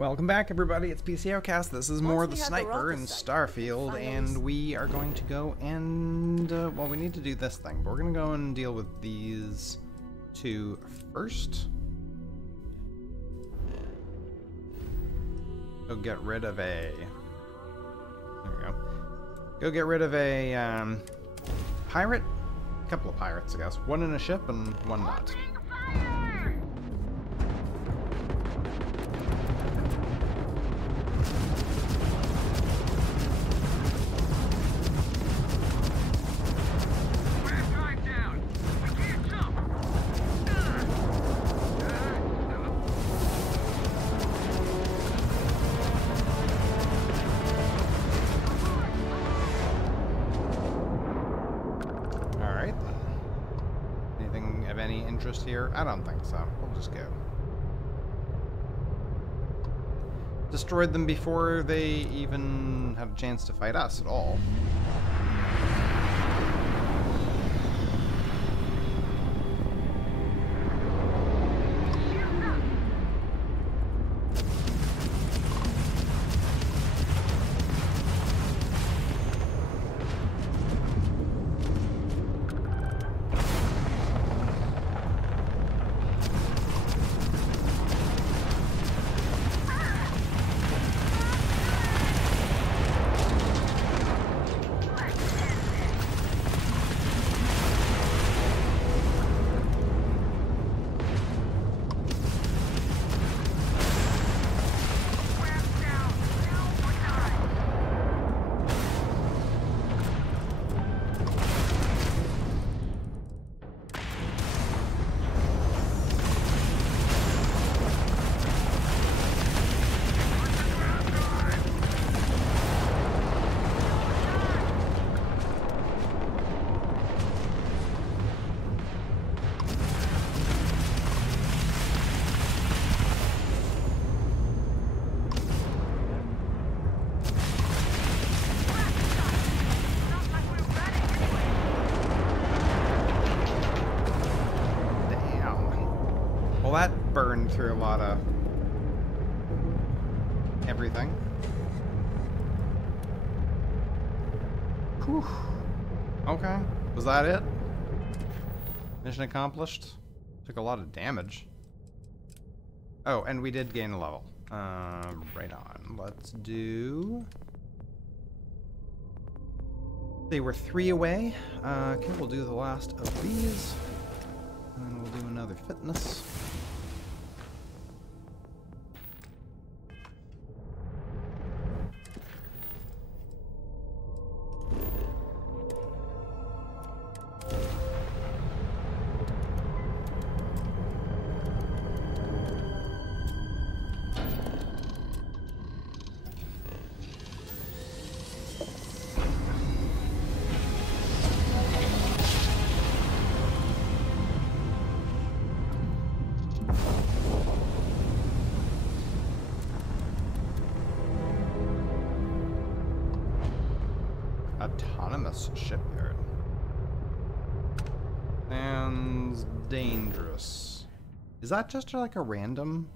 Welcome back, everybody. It's PCOcast. This is more the sniper in Starfield, and we are going to go and, well, we need to do this thing, but we're going to go and deal with these two first. Go get rid of a... There we go. Go get rid of a, pirate? A couple of pirates, I guess. One in a ship and one not. Here? I don't think so. We'll just go. Destroyed them before they even had a chance to fight us at all. Well, that burned through a lot of everything. Whew. Okay. Was that it? Mission accomplished? Took a lot of damage. Oh, and we did gain a level. Right on. Let's do... They were 3 away. Okay, we'll do the last of these. And then we'll do another fitness. Autonomous shipyard. Sounds dangerous. Is that just like a random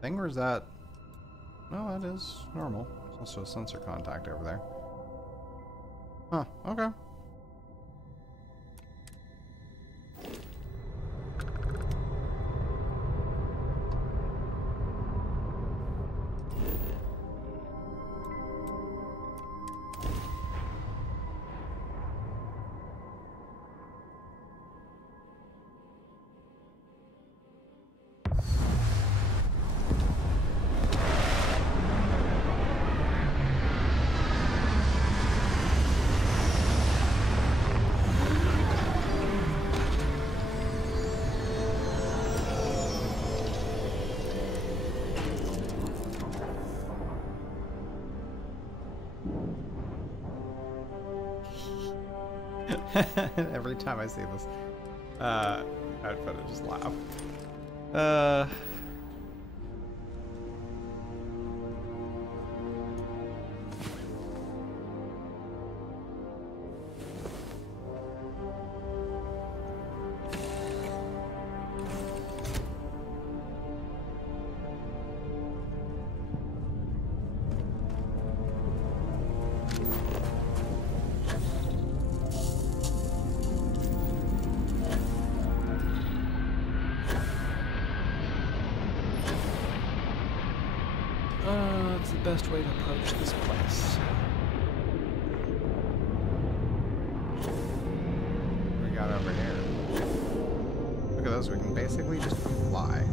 thing, or is that... No, that is normal. There's also a sensor contact over there. Huh, okay. Every time I see this outfit, I just laugh. It's the best way to approach this place. What we got over here? Look at those, we can basically just fly.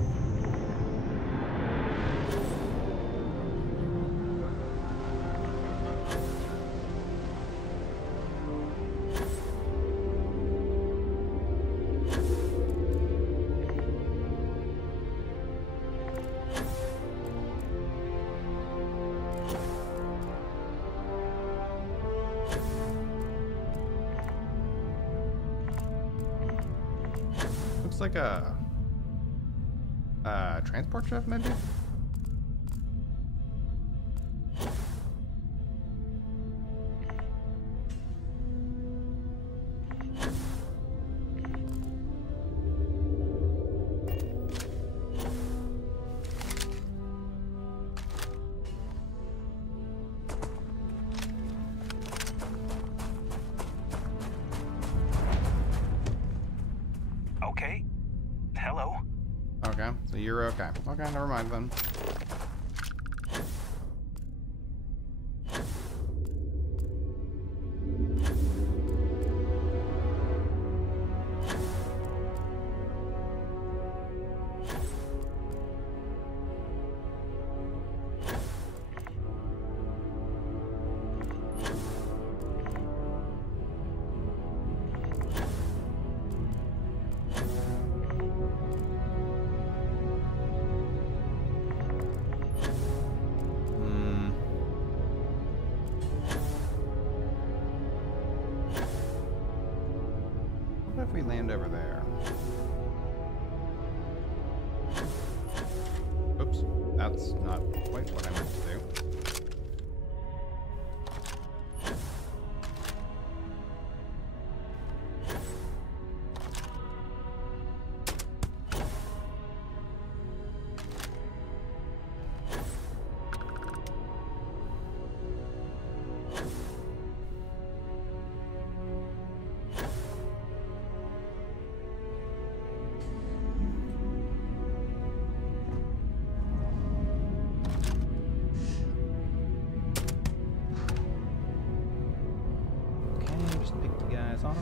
Like a transport ship, maybe? Okay. Hello. Okay, so you're okay. Okay, never mind then. What if we land over there? Oops, that's not quite what I meant to do. Just pick the guys off.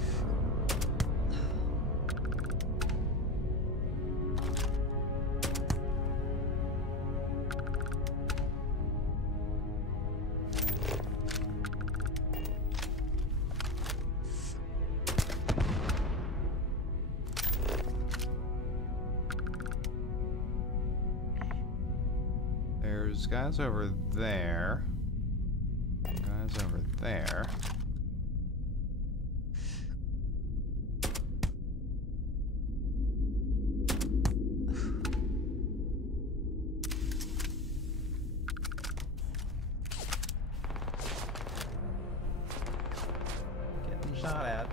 There's guys over there. Guys over there. Shot at.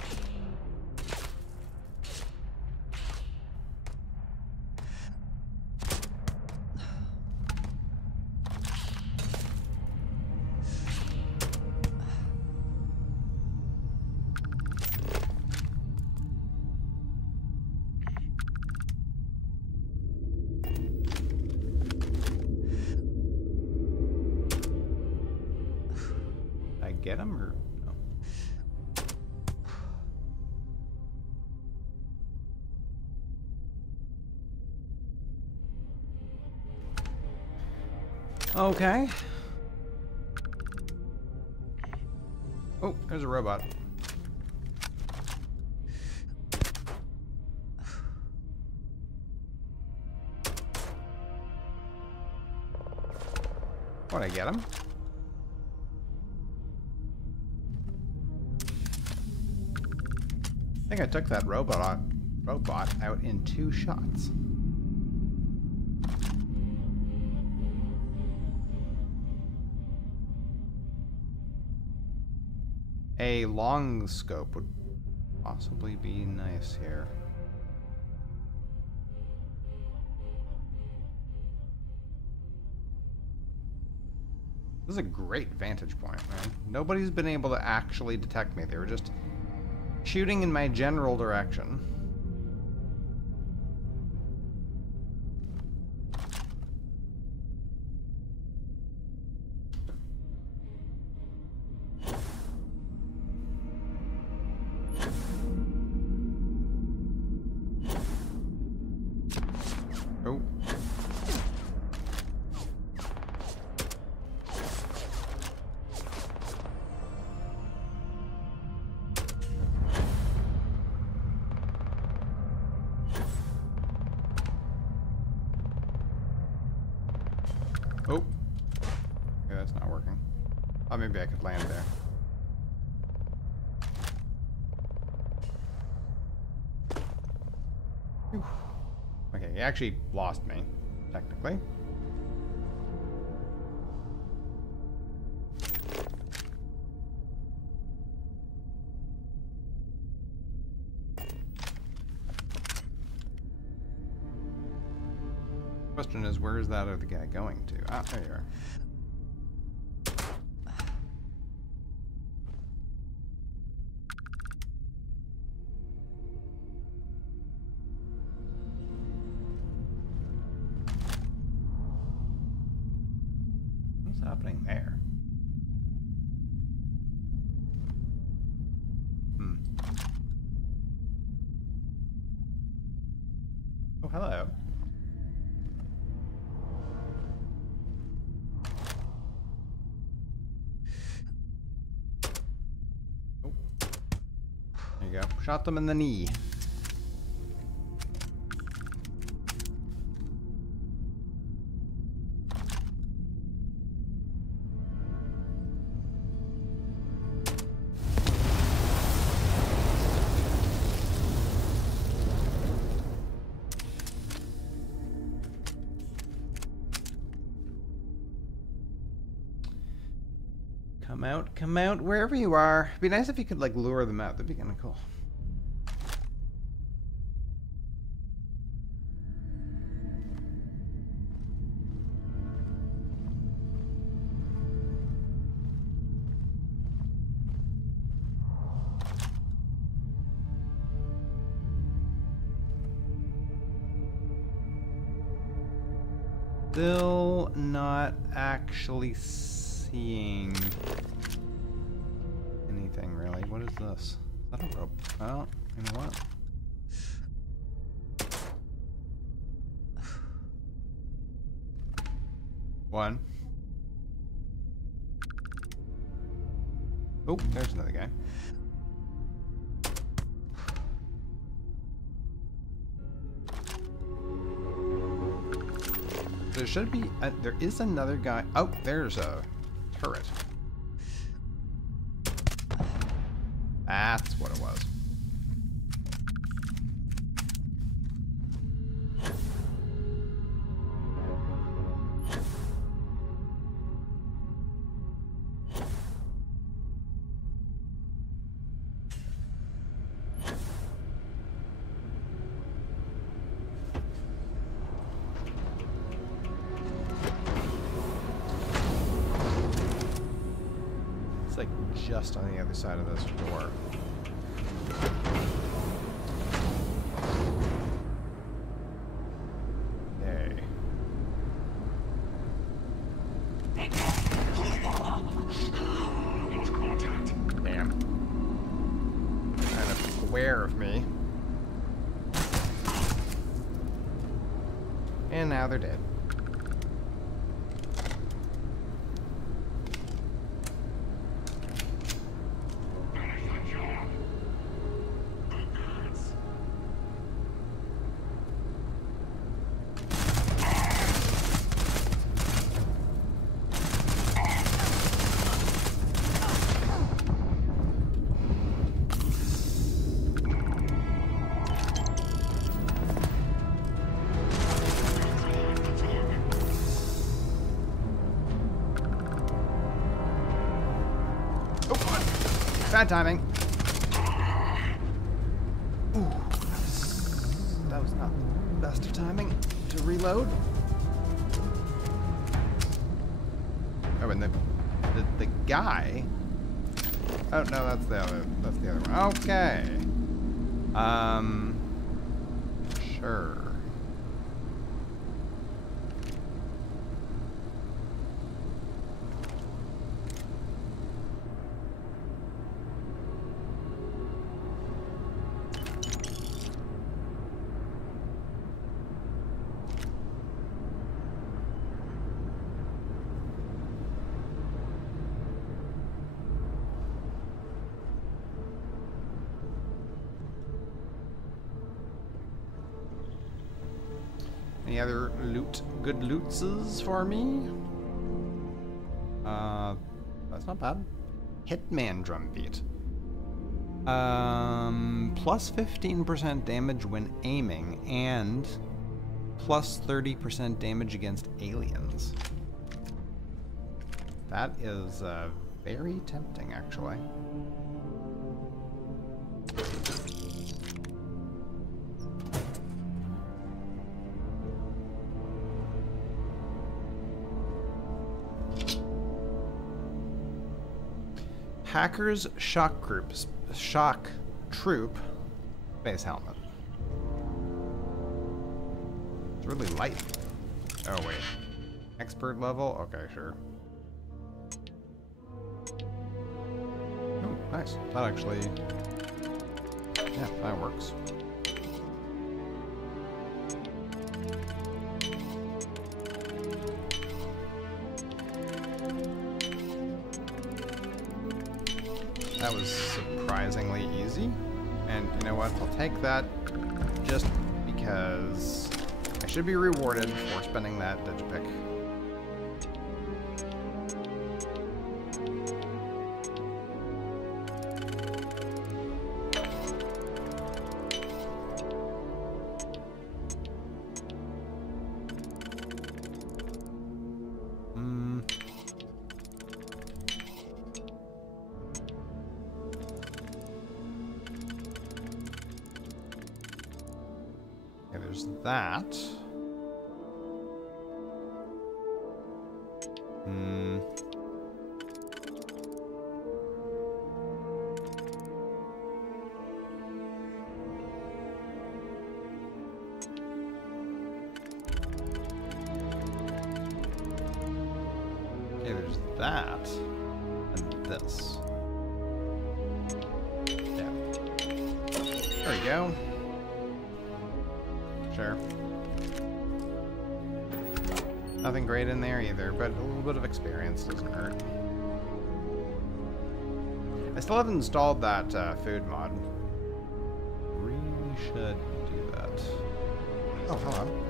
Did I get him or? Okay. Oh, there's a robot. What, I get him? I think I took that robot out in 2 shots. A long scope would possibly be nice here. This is a great vantage point, man. Nobody's been able to actually detect me. They were just shooting in my general direction. Oh. Okay, that's not working. Oh, maybe I could land there. Whew. Okay, he actually lost me, technically. Question is, where is that other guy going to? Ah, there you are. What's happening there? Oh, hello. Oh. There you go. Shot them in the knee. Come out, wherever you are. It'd be nice if you could, like, lure them out. That'd be kind of cool. Still not actually seeing anything, really. What is this? Is that a rope? Well, you know what? One. Oh, there's another guy. There should be, there is another guy. Oh, there's a turret. That's what it was. It's like just on the other side of this door. Hey. Damn. Kind of aware of me. And now they're dead. Bad timing. Ooh, that was not the best of timing to reload. Oh, and the guy. Oh no, that's the other one. Okay. Sure. Any other loot, good lootses for me? That's not bad. Hitman drumbeat. Plus 15% damage when aiming and plus 30% damage against aliens. That is very tempting, actually. Hackers shock troop base helmet. It's really light. Oh wait, expert level? Okay, sure. Oh, nice. That actually, yeah, that works. That was surprisingly easy. And you know what? I'll take that just because I should be rewarded for spending that digipick. There's that. Okay, there's that. And this. Yeah. There we go. Sure. Nothing great in there either, but a little bit of experience doesn't hurt. I still haven't installed that food mod. Really should do that. Oh, hello.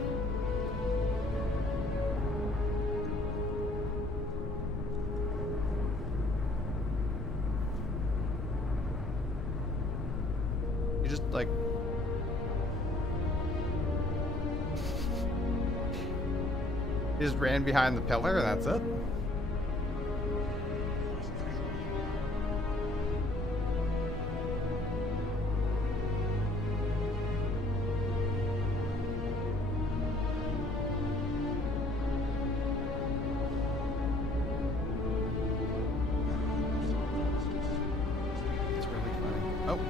You just like he just ran behind the pillar and that's it? It's really funny. Oh.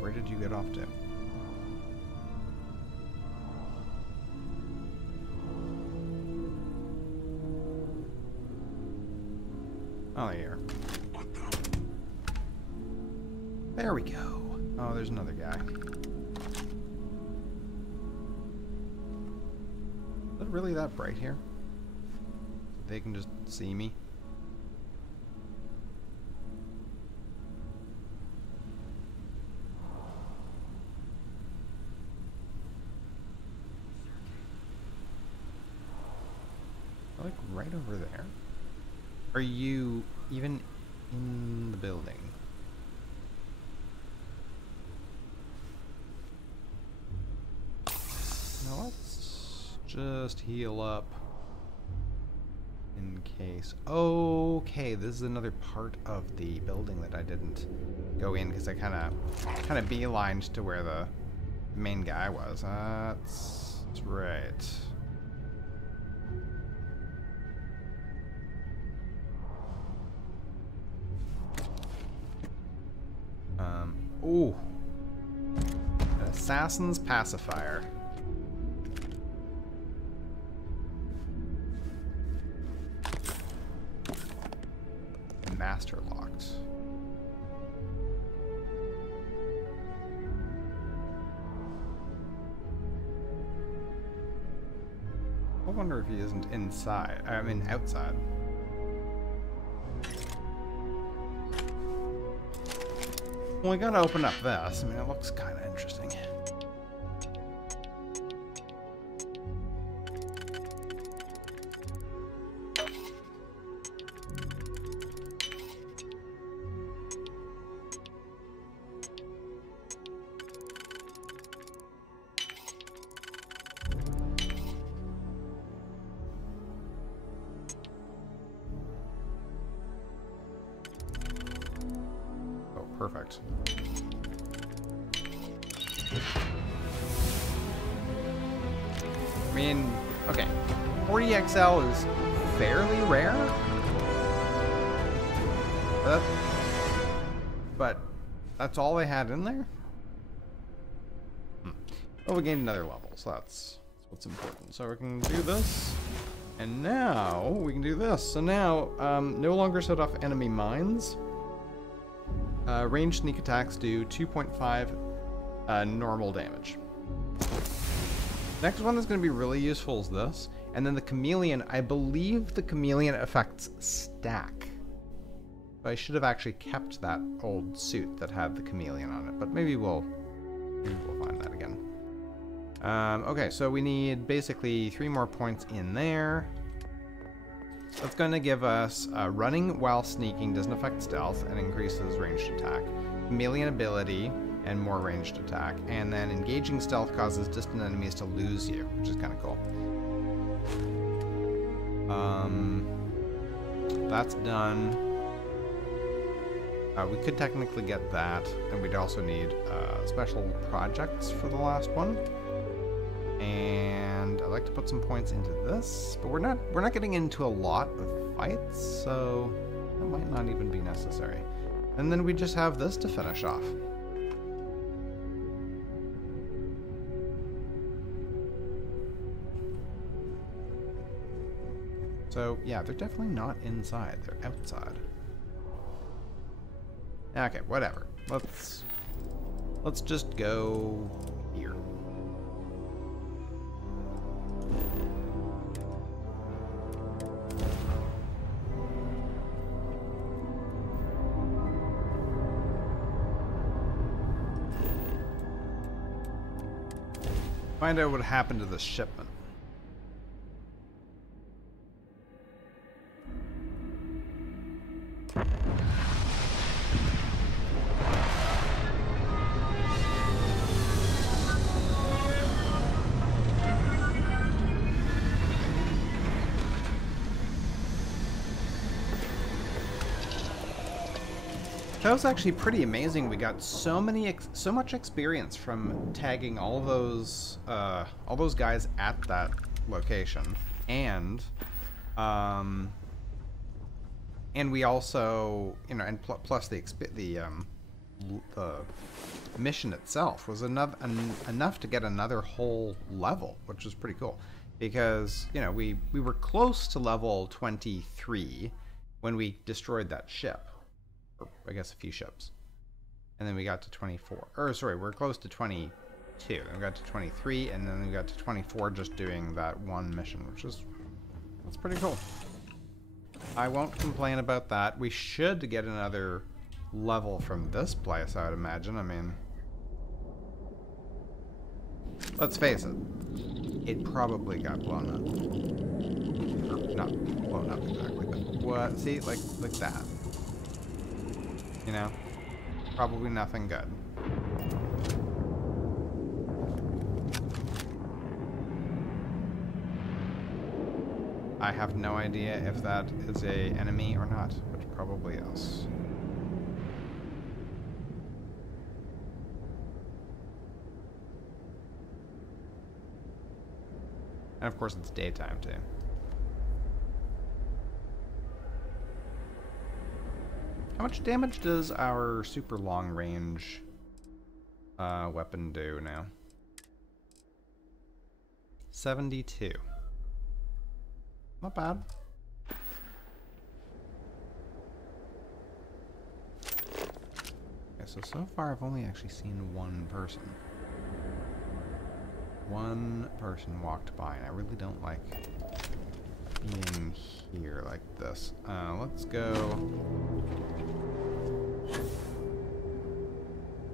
Where did you get off to? Oh, here. There we go. Oh, there's another guy. Is it really that bright here? They can just see me? Like right over there. Are you even in the building? Now let's just heal up in case. Okay, this is another part of the building that I didn't go in because I kind of beelined to where the main guy was. That's right. Ooh. An assassin's pacifier. Master locked. I wonder if he isn't inside. I mean, outside. Well, we gotta open up this. I mean, it looks kind of interesting. Oh, perfect. I mean, okay, 40XL is fairly rare, but that's all they had in there? Well, we gained another level, so that's what's important. So we can do this, and now we can do this. So now, no longer set off enemy mines. Ranged sneak attacks do 2.5 normal damage. Next one that's going to be really useful is this. And then the chameleon, I believe the chameleon affects stack. I should have actually kept that old suit that had the chameleon on it, but maybe we'll find that again. Okay, so we need basically 3 more points in there. That's going to give us running while sneaking doesn't affect stealth and increases ranged attack. Chameleon ability and more ranged attack. And then engaging stealth causes distant enemies to lose you, which is kind of cool. That's done. We could technically get that, and we'd also need special projects for the last one. And I'd like to put some points into this, but we're not getting into a lot of fights, so that might not even be necessary. And then we just have this to finish off. So yeah, they're definitely not inside, they're outside. Okay, whatever. Let's just go here. Find out what happened to the shipment. That was actually pretty amazing. We got so much experience from tagging all those guys at that location, and we also, you know, and plus the mission itself was enough to get another whole level, which was pretty cool, because, you know, we were close to level 23 when we destroyed that ship. I guess a few ships, and then we got to 24, or sorry, we're close to 22, and we got to 23, and then we got to 24 just doing that one mission, that's pretty cool. I won't complain about that. We should get another level from this place, I would imagine. I mean, let's face it, it probably got blown up. Or not blown up exactly, but what? See, like that. You know, probably nothing good. I have no idea if that is a enemy or not, but probably is. And of course it's daytime too. How much damage does our super long range weapon do now? 72. Not bad. Okay, so far I've only actually seen one person. One person walked by, and I really don't like being here like this. Let's go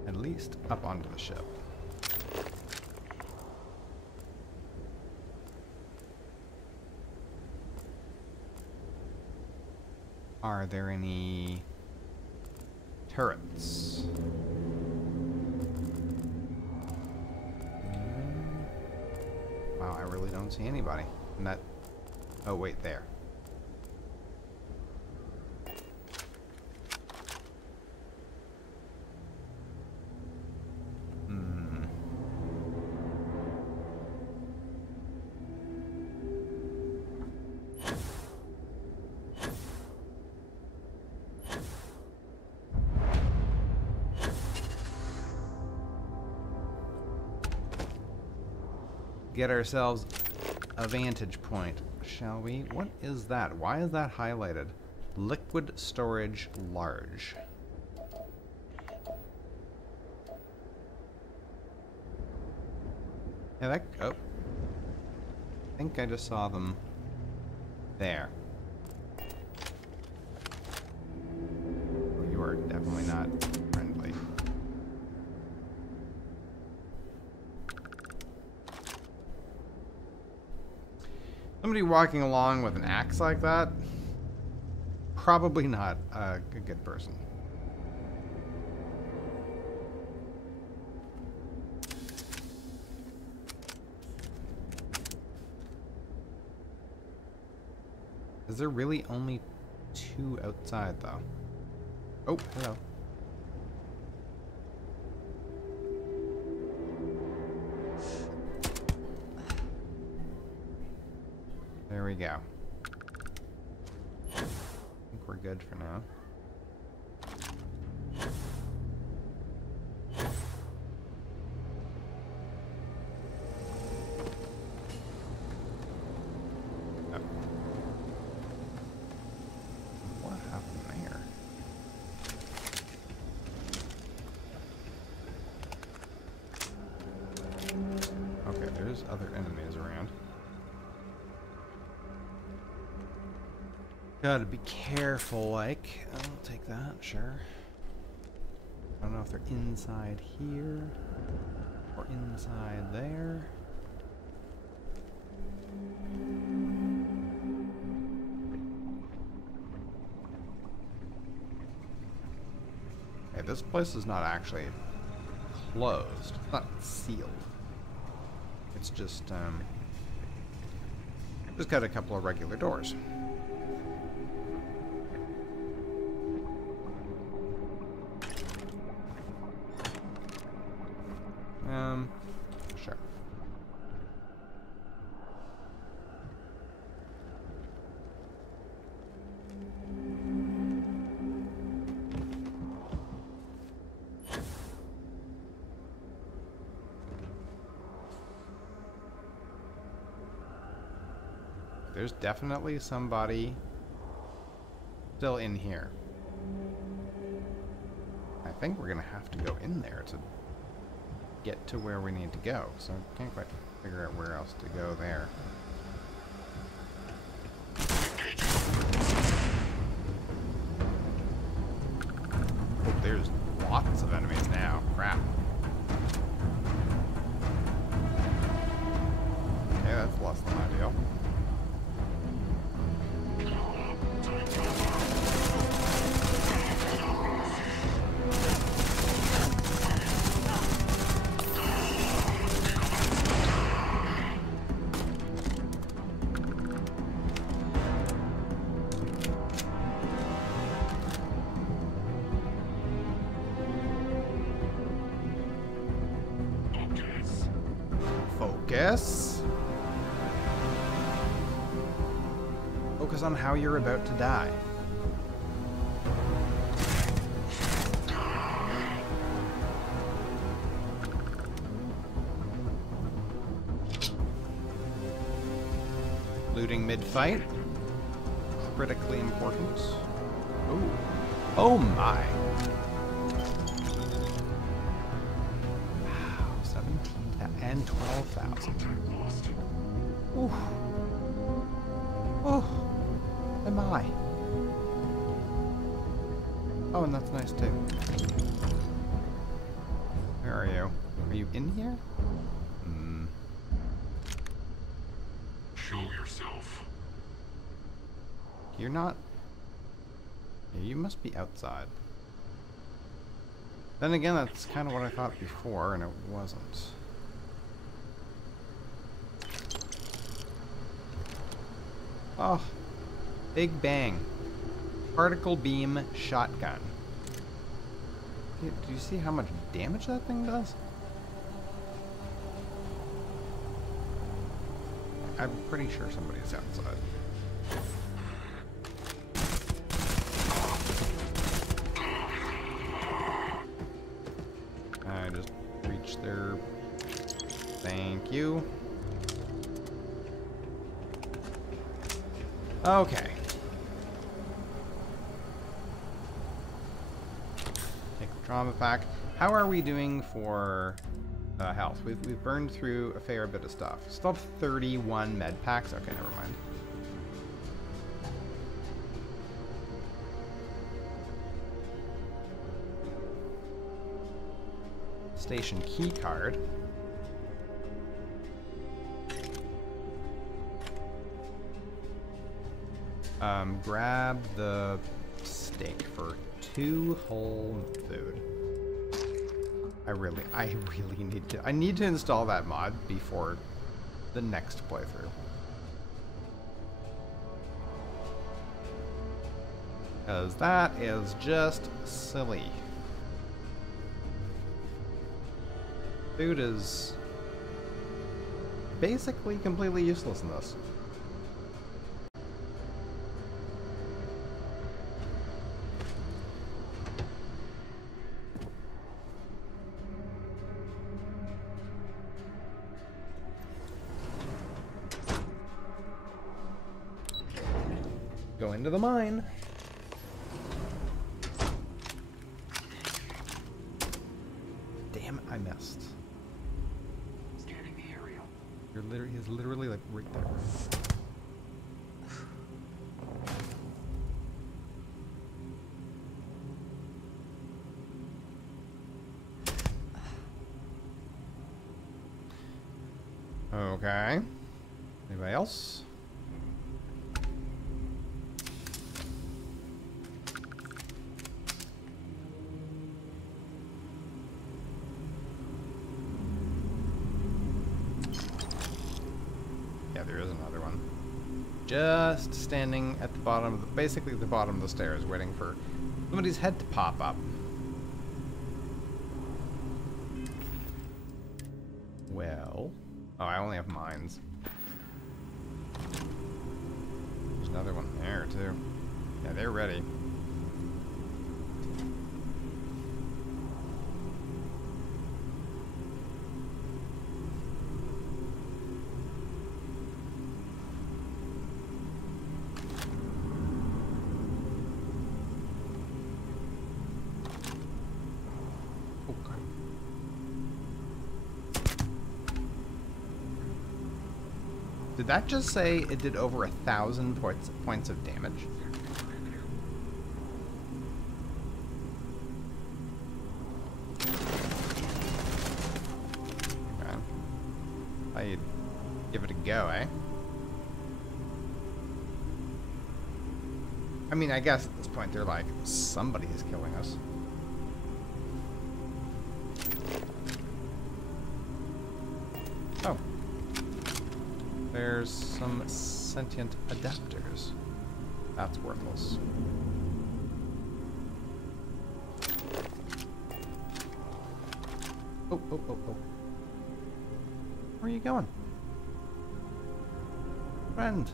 at least up onto the ship. Are there any turrets? Wow, I really don't see anybody. And that... Oh, wait, there. Get ourselves a vantage point, shall we? What is that? Why is that highlighted? Liquid storage large. Yeah, that... Oh. I think I just saw them there. You are definitely not friendly. Somebody walking along with an axe like that, probably not a good person. Is there really only 2 outside, though? Oh, hello. There we go. I think we're good for now. Oh. What happened there? Okay, there's other enemies around. Gotta be careful, like. I'll take that, sure. I don't know if they're inside here or inside there. Okay, this place is not actually closed. It's not sealed. It's just got a couple of regular doors. Sure. There's definitely somebody still in here. I think we're gonna have to go in there to get to where we need to go, so I can't quite figure out where else to go there. Oh, there's lots of enemies now. Crap. Okay, that's less than ideal. Focus. Focus on how you're about to die. Looting mid-fight. Critically important. Ooh. Oh my. Wow, 17. And 112,000. Ooh. Oh. Am I? Oh, and that's nice too. Where are you? Are you in here? Hmm. Show yourself. You're not... Yeah, you must be outside. Then again, that's kind of what I thought before, and it wasn't. Oh. Big Bang. Particle beam shotgun. Do you see how much damage that thing does? I'm pretty sure somebody's outside. I just reached there. Thank you. Okay. Take the trauma pack. How are we doing for health? We've burned through a fair bit of stuff. Still have 31 med packs. Okay, never mind. Station key card. Grab the steak for 2 whole food. I really need to install that mod before the next playthrough. Because that is just silly. Food is basically completely useless in this. Go into the mine. Damn it, I missed. Scanning the area. He's literally like right there. Okay. Anybody else? Yeah, there is another one. Just standing at the bottom of the, basically the bottom of the stairs, waiting for somebody's head to pop up. Well, oh, I only have mines. There's another one there too. Yeah, they're ready. Did that just say it did over 1,000 points of damage? Okay. I'd give it a go, eh? I mean, I guess at this point they're like, somebody is killing us. Oh. There's some sentient adapters. That's worthless. Oh, oh, oh, oh. Where are you going? Friend.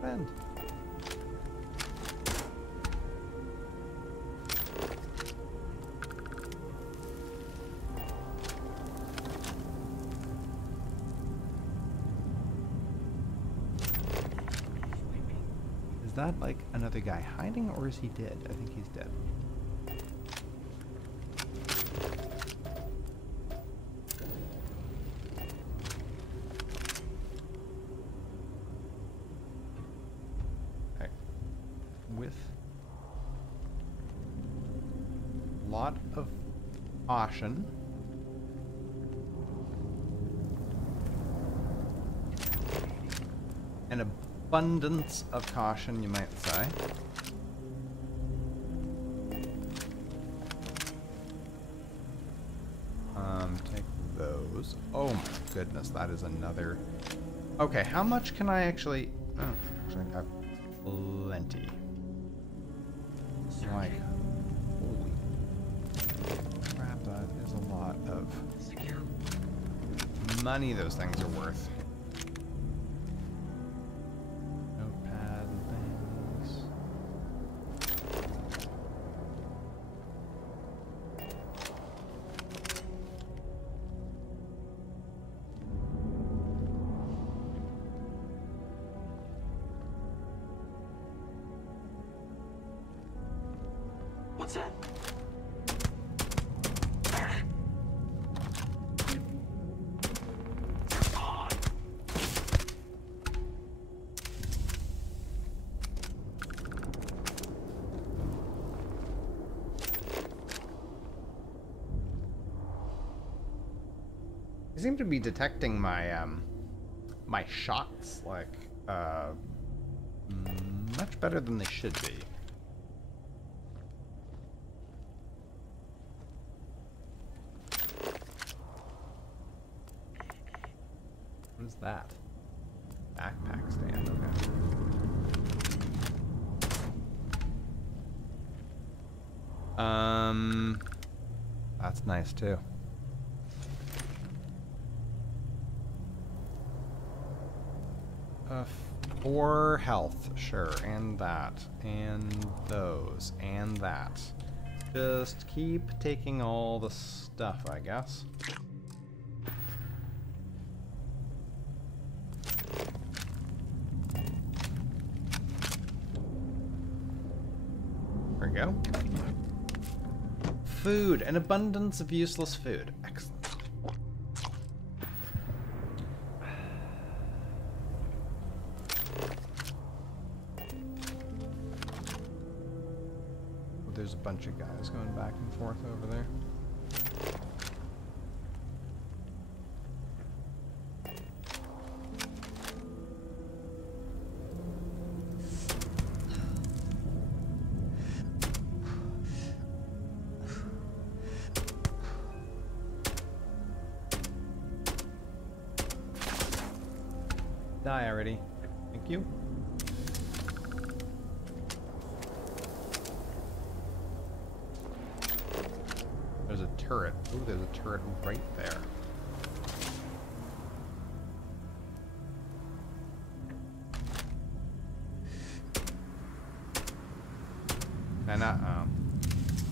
Friend. Is that like another guy hiding, or is he dead? I think he's dead. with a lot of caution. An abundance of caution, you might say. Take those. Oh my goodness, that is another... Okay, how much can I actually... Oh, actually I have plenty. Like, holy crap, that is a lot of money those things are worth. Notepad and things. What's that? I seem to be detecting my my shots like much better than they should be. What is that? Backpack stand, okay. That's nice too. 4 health, sure, and that, and those, and that. Just keep taking all the stuff, I guess. There we go. Food, an abundance of useless food. Excellent. There's a bunch of guys going back and forth over there. Die already. Thank you. There's a turret. Ooh, there's a turret right there. And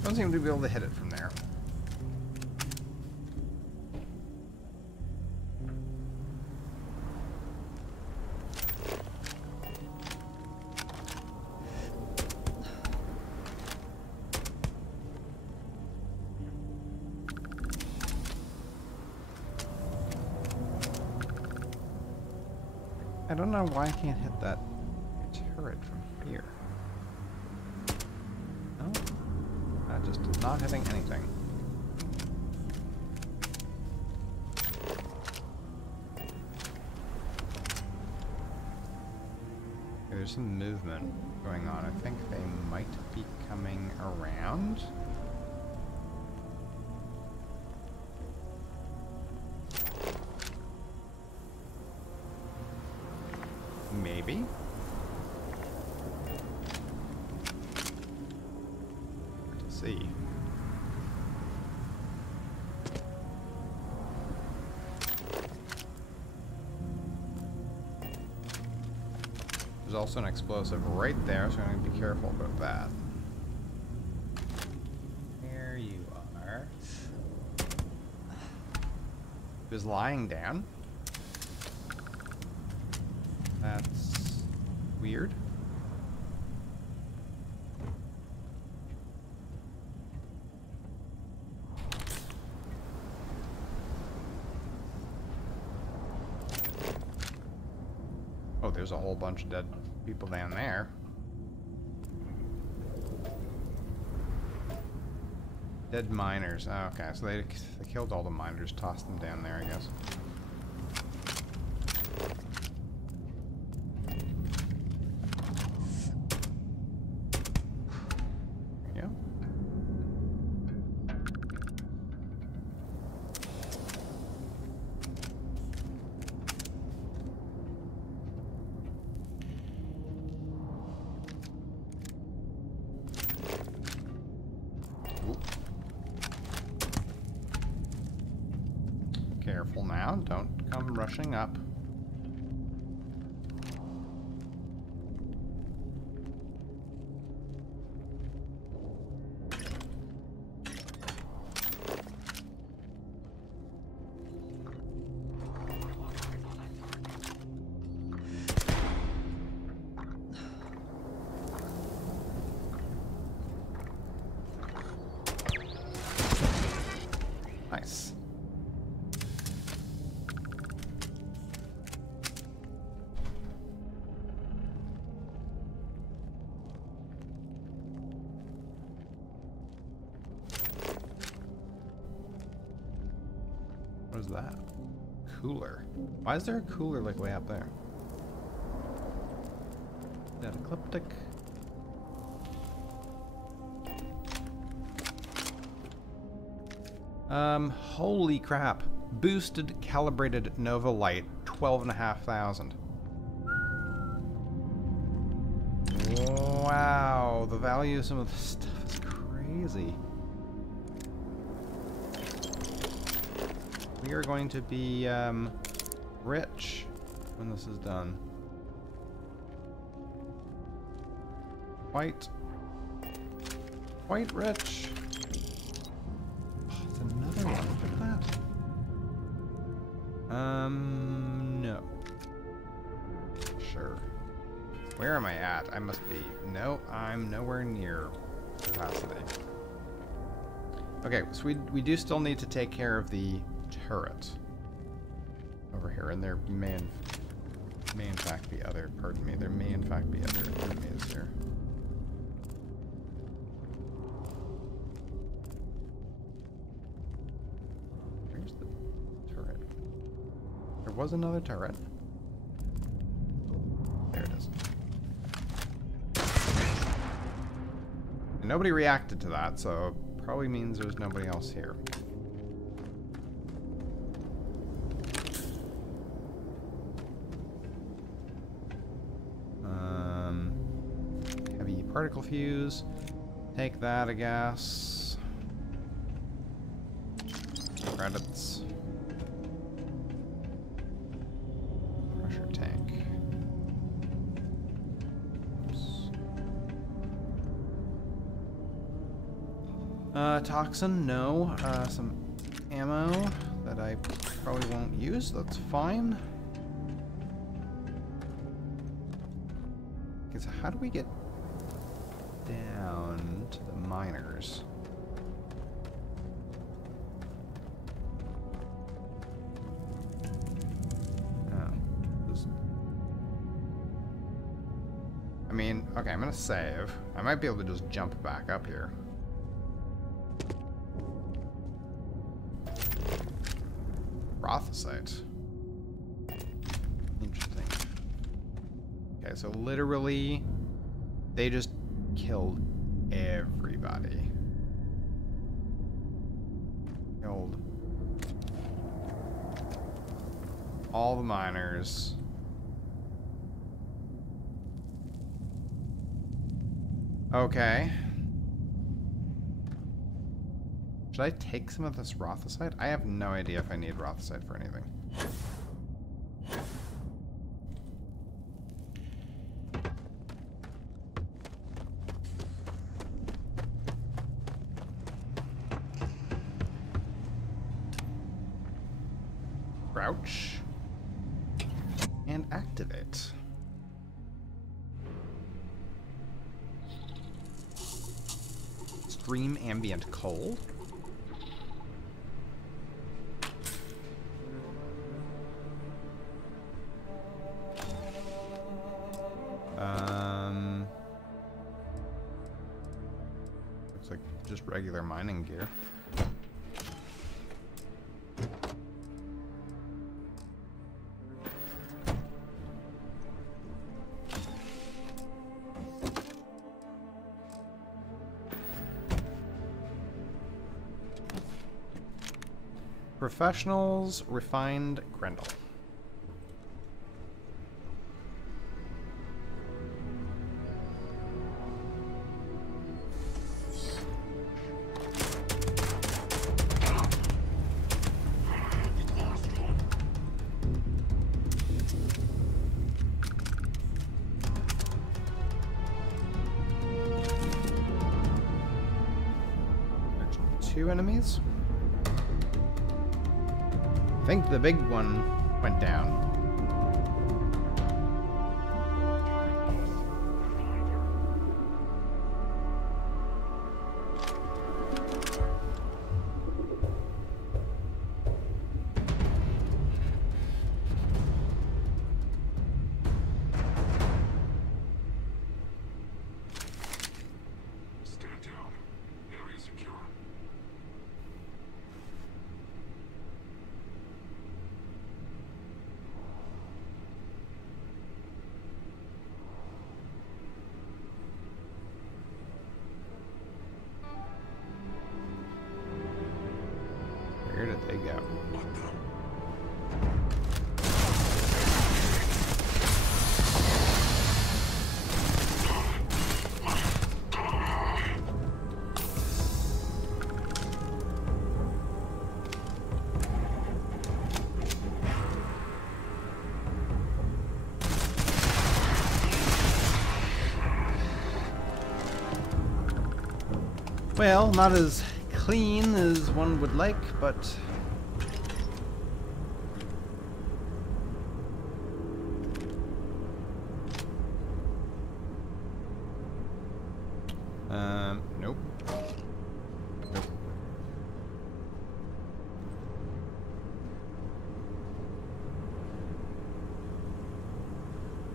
don't seem to be able to hit it from there. I don't know why I can't hit that turret from here. No? That just is not hitting anything. Okay, there's some movement going on. I think they might be coming around. Maybe. Let's see. There's also an explosive right there, so I'm going to be careful about that. There you are. He was lying down. That's weird. Oh, there's a whole bunch of dead people down there. Dead miners. Oh, okay, so they killed all the miners, tossed them down there, I guess. There you go. Careful now, don't come rushing up. Nice. What is that? Cooler. Why is there a cooler like way up there? Is that ecliptic? Holy crap. Boosted calibrated Nova light, 12,500. Wow, the value of some of this stuff is crazy. We are going to be rich when this is done. Quite rich. Oh, it's another one. Look at that. No. Sure. Where am I at? I must be. No, I'm nowhere near capacity. Okay, so we do still need to take care of the turret over here, and there may in fact be other, pardon me, there may in fact be other enemies here. Where's the turret? There was another turret. There it is. And nobody reacted to that, so probably means there's nobody else here. Heavy particle fuse. Take that, I guess. Credits. Pressure tank. Oops. Toxin, no. Some ammo that I probably won't use. That's fine. Okay, so how do we get down to the miners? I mean, okay, I'm gonna save. I might be able to just jump back up here. Rothosite. Interesting. Okay, so literally, they just killed everybody. Killed all the miners. Okay. Should I take some of this rothosite? I have no idea if I need rothosite for anything. Crouch. And activate. Extreme ambient cold. Looks like just regular mining gear. Professionals, refined Grendel. There's 2 enemies. I think the big one went down. Stand down. Area secure. Where did they go? What the? Well, not as clean as one would like, but nope. Nope.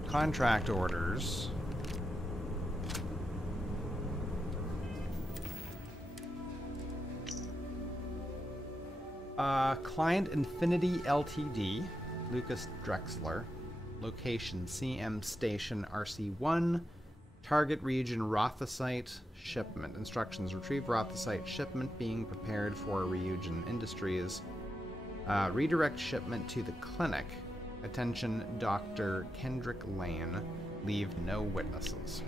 Contract orders. Client Infinity Ltd, Lucas Drexler. Location CM Station RC1. Target region Rothosite. Shipment. Instructions: retrieve Rothosite shipment being prepared for Ryujin Industries. Redirect shipment to the clinic. Attention Dr. Kendrick Lane. Leave no witnesses.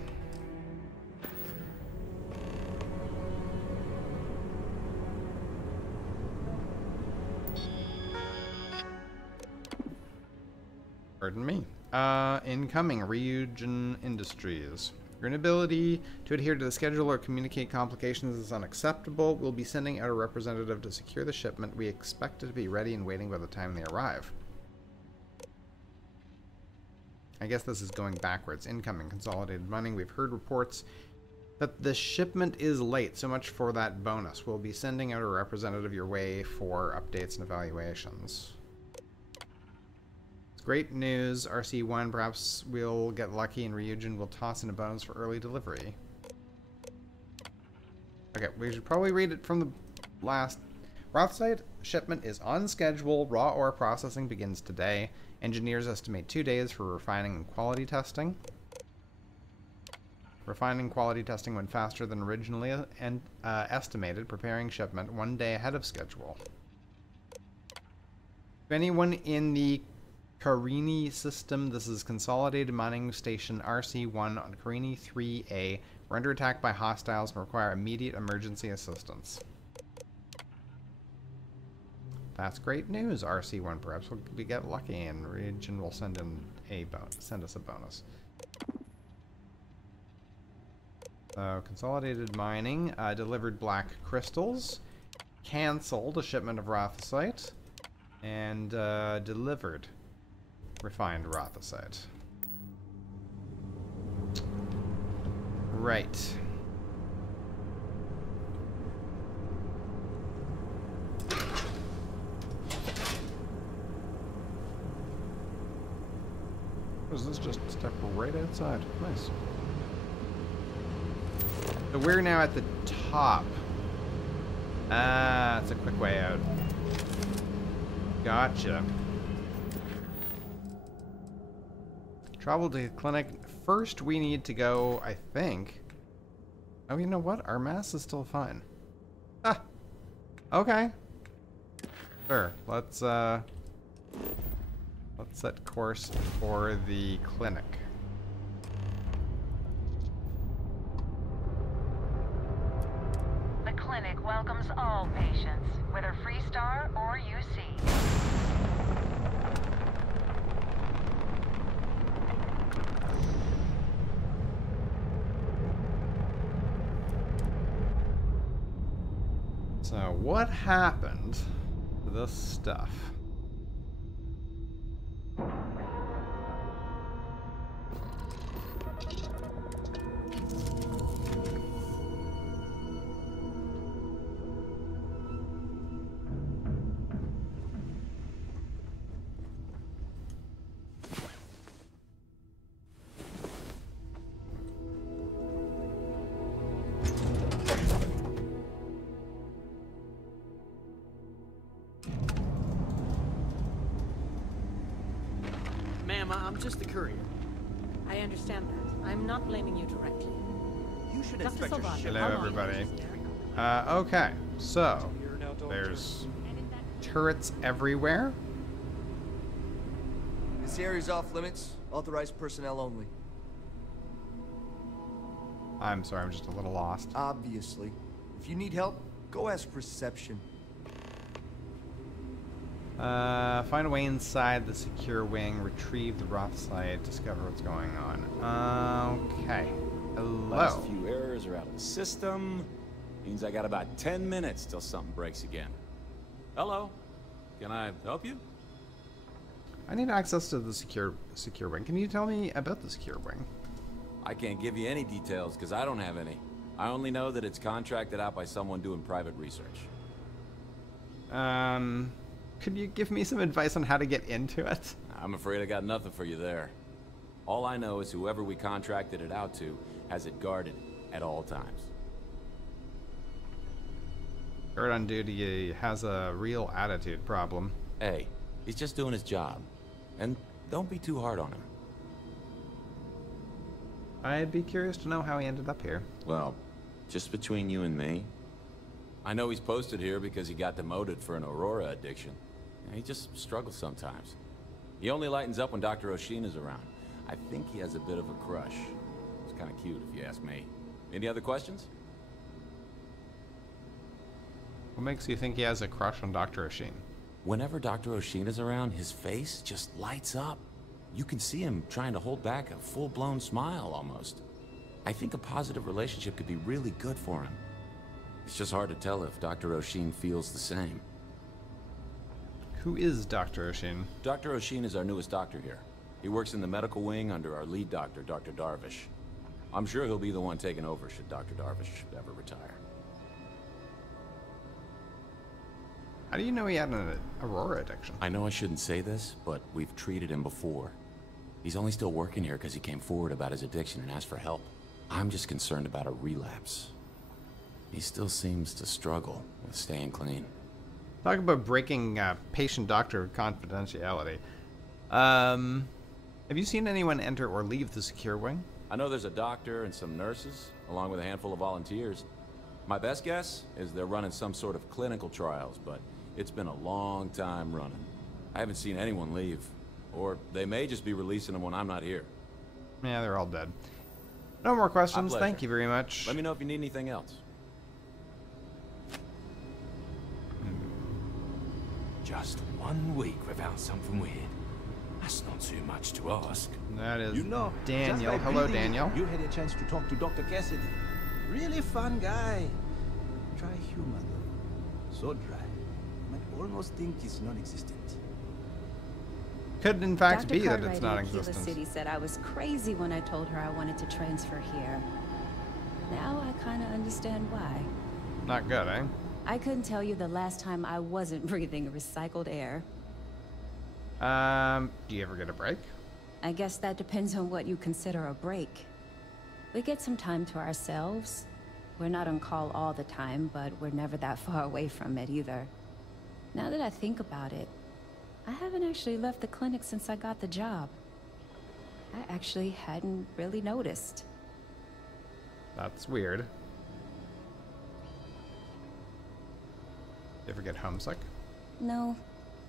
Pardon me. Incoming Ryujin Industries. Your inability to adhere to the schedule or communicate complications is unacceptable. We'll be sending out a representative to secure the shipment. We expect it to be ready and waiting by the time they arrive. I guess this is going backwards. Incoming consolidated mining. We've heard reports that the shipment is late. So much for that bonus. We'll be sending out a representative your way for updates and evaluations. Great news, RC1. Perhaps we'll get lucky and Ryujin will toss in a bonus for early delivery. Okay, we should probably read it from the last. Rothsite shipment is on schedule. Raw ore processing begins today. Engineers estimate 2 days for refining and quality testing. Refining quality testing went faster than originally estimated, preparing shipment 1 day ahead of schedule. If anyone in the Karini system, this is Consolidated Mining Station RC1 on Karini 3A. We're under attack by hostiles and require immediate emergency assistance. That's great news, RC1. Perhaps we get lucky and Ryujin will send us a bonus. So, Consolidated Mining delivered black crystals, canceled a shipment of Rothosite, and delivered refined Rothosite. Right. What is this? Just step right outside. Nice. So we're now at the top Ah, it's a quick way out. Gotcha. Travel to the clinic. First, we need to go, I think. Oh, you know what? Our mass is still fine. Ah. Okay. Sure. Let's set course for the clinic. The clinic welcomes all patients, whether Freestar or UC. So, what happened to this stuff? Ma'am, I'm just the courier. I understand that. I'm not blaming you directly. You should Dr. inspect your Salvato, ship. Hello, how long everybody. is there? Okay, so You're an outdoor there's turrets everywhere. This area's off limits. Authorized personnel only. I'm sorry, I'm just a little lost. Obviously. If you need help, go ask reception. Find a way inside the secure wing, retrieve the Roth site, discover what's going on. Okay. Last Hello. few errors are out of the system. Means I got about 10 minutes till something breaks again. Hello. Can I help you? I need access to the secure wing. Can you tell me about the secure wing? I can't give you any details because I don't have any. I only know that it's contracted out by someone doing private research. Could you give me some advice on how to get into it? I'm afraid I got nothing for you there. All I know is whoever we contracted it out to has it guarded at all times. Guard on duty has a real attitude problem. Hey, he's just doing his job. And don't be too hard on him. I'd be curious to know how he ended up here. Well, just between you and me, I know he's posted here because he got demoted for an Aurora addiction. He just struggles sometimes. He only lightens up when Dr. Oshin is around. I think he has a bit of a crush. It's kind of cute if you ask me. Any other questions? What makes you think he has a crush on Dr. Oshin? Whenever Dr. Oshin is around, his face just lights up. You can see him trying to hold back a full-blown smile almost. I think a positive relationship could be really good for him. It's just hard to tell if Dr. Oshin feels the same. Who is Dr. Oshin? Dr. Oshin is our newest doctor here. He works in the medical wing under our lead doctor, Dr. Darvish. I'm sure he'll be the one taking over should Dr. Darvish ever retire. How do you know he had an Aurora addiction? I know I shouldn't say this, but we've treated him before. He's only still working here because he came forward about his addiction and asked for help. I'm just concerned about a relapse. He still seems to struggle with staying clean. Talk about breaking patient-doctor confidentiality. Have you seen anyone enter or leave the secure wing? I know there's a doctor and some nurses, along with a handful of volunteers. My best guess is they're running some sort of clinical trials, but it's been a long time running. I haven't seen anyone leave. Or they may just be releasing them when I'm not here. Yeah, they're all dead. No more questions. My Thank pleasure. you very much. Let me know if you need anything else. Just 1 week without something weird. That's not too much to ask. That is You know, Daniel. just by Hello, breathing, Daniel. You had a chance to talk to Dr. Cassidy. Really fun guy. Dry humor, though. So dry. I almost think it's non-existent. Could in fact Dr. be that Cartwright it's in not Aquila existent. City said I was crazy when I told her I wanted to transfer here. Now I kind of understand why. Not good, eh? I couldn't tell you the last time I wasn't breathing recycled air. Do you ever get a break? I guess that depends on what you consider a break. We get some time to ourselves. We're not on call all the time, but we're never that far away from it either. Now that I think about it, I haven't actually left the clinic since I got the job. I actually hadn't really noticed. That's weird. You ever get homesick? No,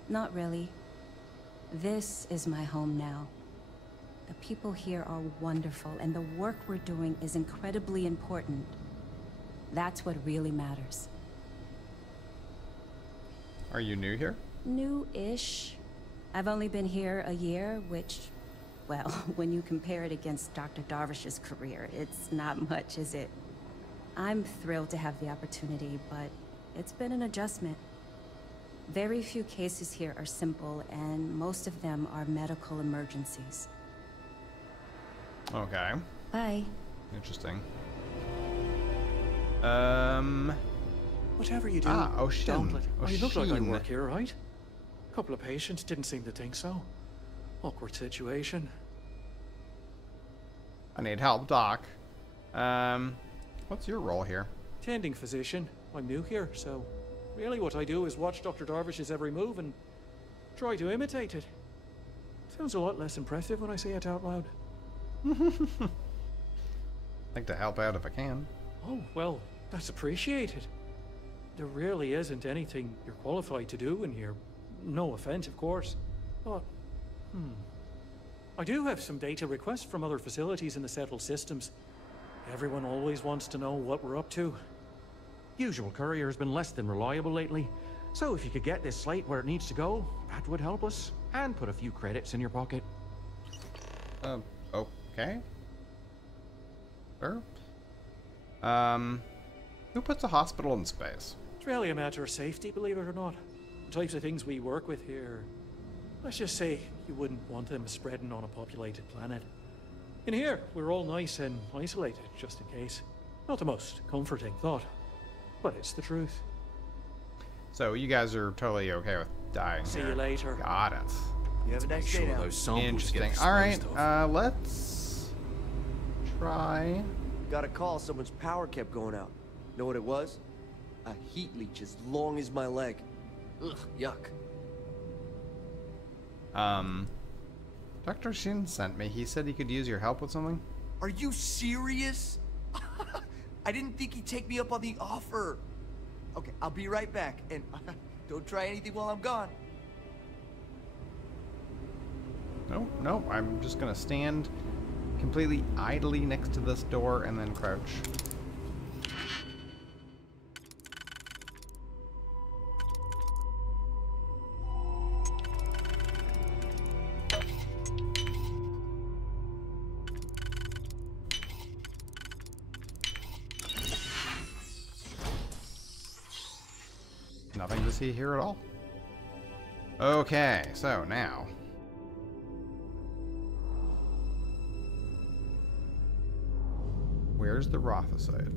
not really. This is my home now. The people here are wonderful, and the work we're doing is incredibly important. That's what really matters. Are you new here? New-ish. I've only been here a year, which, well, when you compare it against Dr. Darvish's career, it's not much, is it? I'm thrilled to have the opportunity, but it's been an adjustment. Very few cases here are simple, and most of them are medical emergencies. Okay. Bye. Interesting. Whatever you do, Ocean. don't let... Oh, you look like I Ocean. work here, right? A couple of patients didn't seem to think so. Awkward situation. I need help, Doc. What's your role here? Tending physician. I'm new here, so really what I do is watch Dr. Darvish's every move and try to imitate it. Sounds a lot less impressive when I say it out loud. Like to help out if I can. Oh, well, that's appreciated. There really isn't anything you're qualified to do in here. No offense, of course. But, I do have some data requests from other facilities in the settled systems. Everyone always wants to know what we're up to. Usual courier's been less than reliable lately, so if you could get this slate where it needs to go, that would help us, and put a few credits in your pocket. Okay. Sure. Who puts a hospital in space? It's really a matter of safety, believe it or not. The types of things we work with here. Let's just say you wouldn't want them spreading on a populated planet. In here, we're all nice and isolated, just in case. Not the most comforting thought, but it's the truth. So you guys are totally okay with dying See here. you later. Got it. You have a Make nice sure day now. those samples Interesting. get All right, disposed of. let's try. Got a call, someone's power kept going out. Know what it was? A heat leech as long as my leg. Ugh, yuck. Dr. Shin sent me. He said he could use your help with something. Are you serious? I didn't think he'd take me up on the offer. Okay, I'll be right back, and don't try anything while I'm gone. No, I'm just gonna stand completely idly next to this door and then crouch. Nothing to see here at all. Okay, so now. Where's the Rothicide?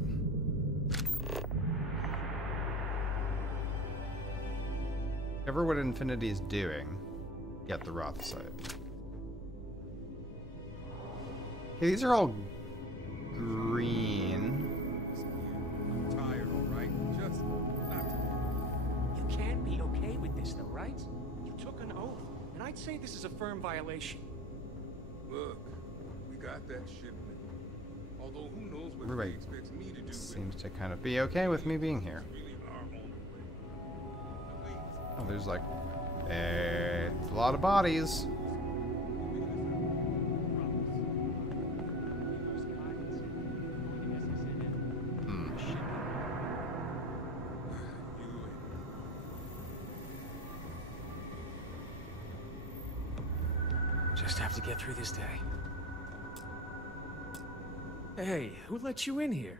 Whatever what Infinity is doing, get the Rothicide. Okay, these are all green. I'm tired, alright? Just not today. You can't be okay with this, though, right? You took an oath, and I'd say this is a firm violation. Look, we got that shipment. Although who knows what Everybody he expects me to do. seems to kind of be okay with me being here. Oh, there's like a lot of bodies. Just have to get through this day. Hey, who let you in here?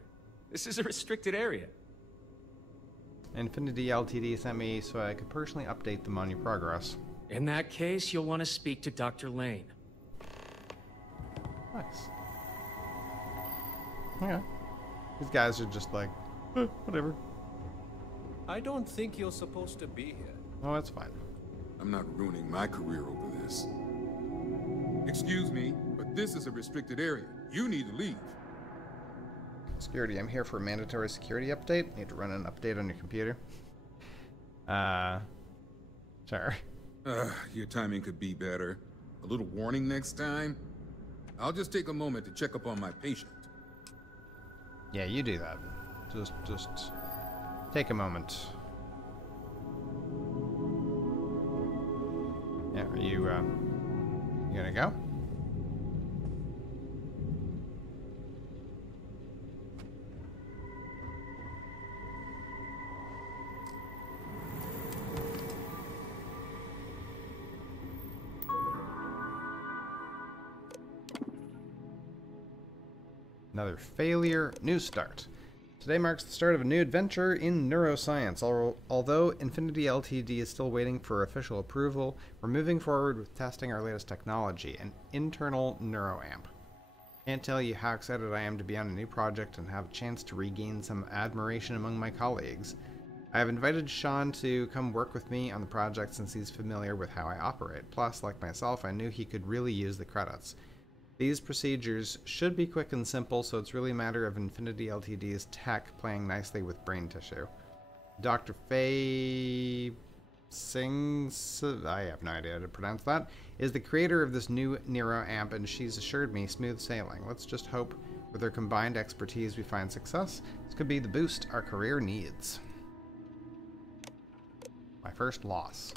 This is a restricted area. Infinity Ltd sent me so I could personally update them on your progress. In that case, you'll want to speak to Dr. Lane. Nice. Okay. These guys are just like, whatever. I don't think you're supposed to be here. Oh, that's fine. I'm not ruining my career over this. Excuse me, but this is a restricted area. You need to leave. Security, I'm here for a mandatory security update. Need to run an update on your computer. Sure. Your timing could be better. A little warning next time. I'll just take a moment to check up on my patient. Yeah, you do that. Just take a moment. Yeah, are you gonna go? Another failure, new start. Today marks the start of a new adventure in neuroscience. Although Infinity Ltd is still waiting for official approval, we're moving forward with testing our latest technology, an internal neuroamp. Can't tell you how excited I am to be on a new project and have a chance to regain some admiration among my colleagues. I have invited Sean to come work with me on the project since he's familiar with how I operate. Plus, like myself, I knew he could really use the credits. These procedures should be quick and simple, so it's really a matter of Infinity Ltd's tech playing nicely with brain tissue. Dr. Faye Sings, I have no idea how to pronounce that, is the creator of this new neuroamp, and she's assured me smooth sailing. Let's just hope with our combined expertise we find success. This could be the boost our career needs. My first loss.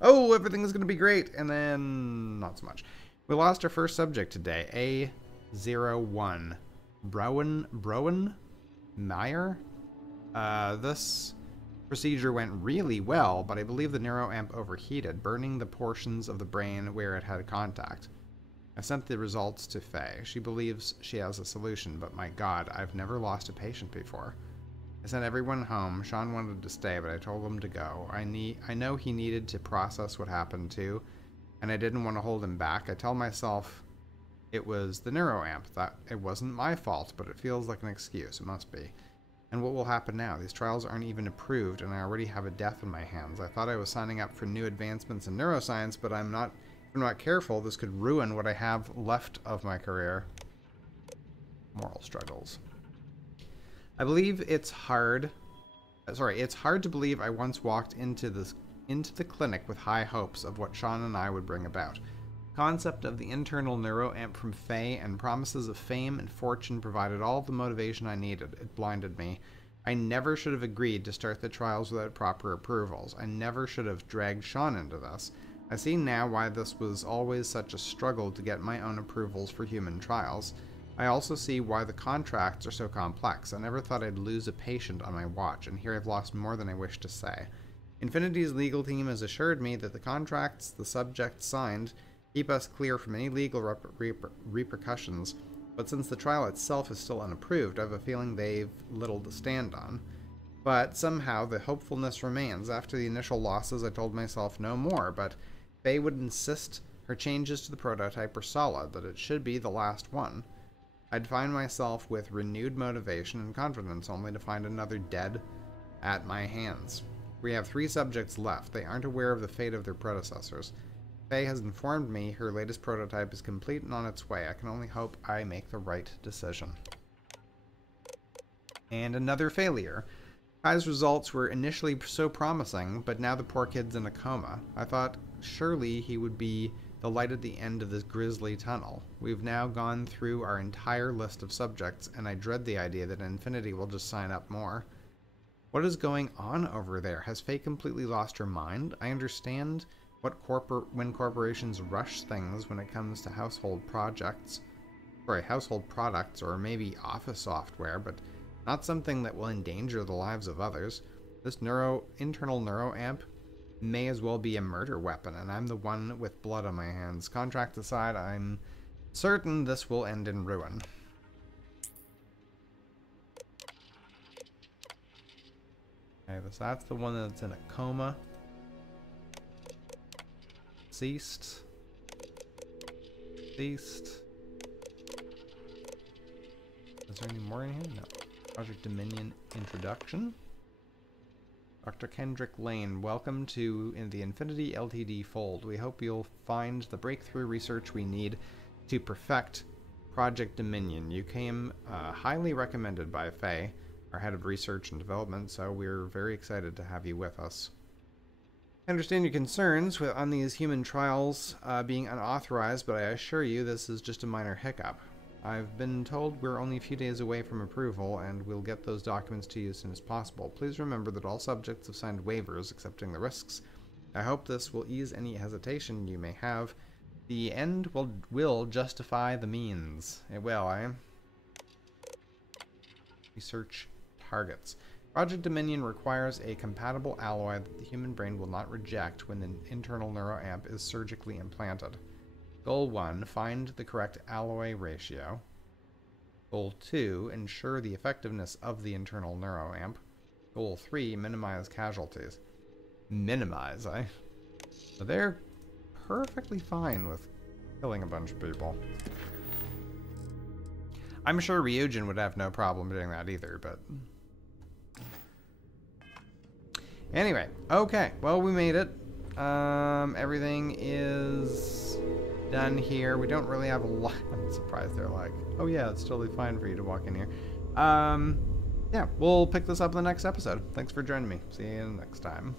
Oh, everything is going to be great, and then not so much. We lost our first subject today, A01. Browen Meyer? This procedure went really well, but I believe the neuroamp overheated, burning the portions of the brain where it had contact. I sent the results to Faye. She believes she has a solution, but my god, I've never lost a patient before. I sent everyone home. Sean wanted to stay, but I told him to go. I know he needed to process what happened too, and I didn't want to hold him back. I tell myself it was the neuroamp, that it wasn't my fault, but it feels like an excuse. It must be. And what will happen now? These trials aren't even approved, and I already have a death in my hands. I thought I was signing up for new advancements in neuroscience, but if I'm not careful, this could ruin what I have left of my career. Moral struggles. I believe it's hard to believe I once walked into the clinic with high hopes of what Sean and I would bring about. Concept of the internal neuroamp from Faye and promises of fame and fortune provided all the motivation I needed. It blinded me. I never should have agreed to start the trials without proper approvals. I never should have dragged Sean into this. I see now why this was always such a struggle to get my own approvals for human trials. I also see why the contracts are so complex. I never thought I'd lose a patient on my watch, and here I've lost more than I wish to say. Infinity's legal team has assured me that the contracts the subject signed keep us clear from any legal repercussions, but since the trial itself is still unapproved, I have a feeling they've little to stand on. But somehow the hopefulness remains. After the initial losses, I told myself no more, but Faye would insist her changes to the prototype were solid, that it should be the last one. I'd find myself with renewed motivation and confidence, only to find another dead at my hands. We have 3 subjects left. They aren't aware of the fate of their predecessors. Faye has informed me her latest prototype is complete and on its way. I can only hope I make the right decision. And another failure. Kai's results were initially so promising, but now the poor kid's in a coma. I thought surely he would be the light at the end of this grisly tunnel. We've now gone through our entire list of subjects, and I dread the idea that Infinity will just sign up more. What is going on over there? Has Faye completely lost her mind? I understand when corporations rush things when it comes to household products, or maybe office software, but not something that will endanger the lives of others. This internal neuroamp may as well be a murder weapon, and I'm the one with blood on my hands. Contract aside, I'm certain this will end in ruin. Okay, that's the one that's in a coma. Ceased. Is there any more in here? No. Project Dominion introduction. Dr. Kendrick Lane, welcome to the Infinity Ltd fold. We hope you'll find the breakthrough research we need to perfect Project Dominion. You came highly recommended by Faye, our head of research and development, so we're very excited to have you with us. I understand your concerns on these human trials being unauthorized, but I assure you this is just a minor hiccup. I've been told we're only a few days away from approval, and we'll get those documents to you as soon as possible. Please remember that all subjects have signed waivers accepting the risks. I hope this will ease any hesitation you may have. The end will justify the means. It will, eh? Research targets. Project Dominion requires a compatible alloy that the human brain will not reject when an internal neuroamp is surgically implanted. Goal 1, find the correct alloy ratio. Goal 2, ensure the effectiveness of the internal neuroamp. Goal 3, minimize casualties. Minimize, eh? So they're perfectly fine with killing a bunch of people. I'm sure Ryujin would have no problem doing that either, but... Anyway, okay, well, we made it. Everything is done here. We don't really have a lot. I'm surprised they're like, oh yeah, it's totally fine for you to walk in here. Yeah, we'll pick this up in the next episode. Thanks for joining me. See you next time.